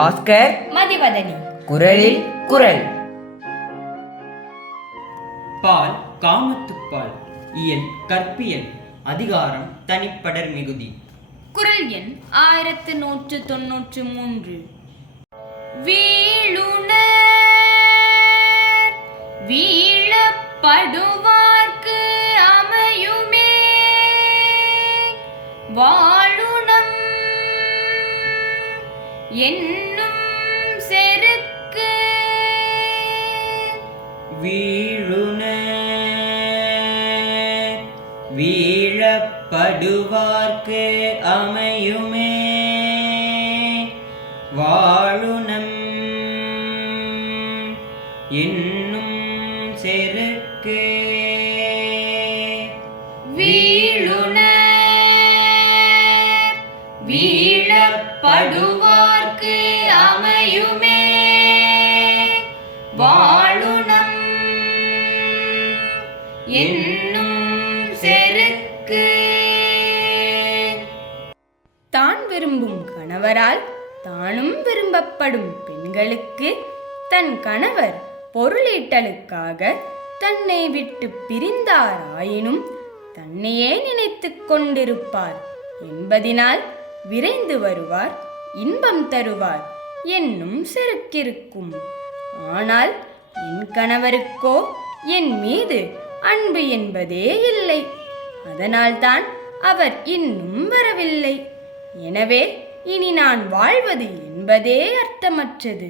பாஸ்கர் மதிவதனி. குரலில் குரல். பால் காமத்துப்பால் இயல் கற்பியல் அதிகாரம் தனிப்படர் மிகுதி. குரல் எண் ஆயிரத்து நூற்று தொன்னூற்று மூன்று. வீழுணர் வீழப்படுவார்க்கு அமையுமே. வாழுணம் என்னும் செருக்கு வீழுன வீழப்படுவார்க்கு அமையுமே. வாழுனம் என்னும் செருக்கு படுவார்க்கு அமையுமே. வாழுணம் என்னும் செருக்கு. தான் விரும்பும் கணவரால் தானும் விரும்பப்படும் பெண்களுக்கு தன் கணவர் பொருளீட்டலுக்காக தன்னை விட்டு பிரிந்தாராயினும் தன்னையே நினைத்து கொண்டிருப்பார் என்பதினால் விரைந்து வருவார் இன்பம் தருவார் என்னும் செருக்கிருக்கும் ஆனால் என் கணவருக்கோ என் மீது அன்பு என்பதே இல்லை. அதனால்தான் அவர் இன்னும் வரவில்லை. எனவே இனி நான் வாழ்வது என்பதே அர்த்தமற்றது.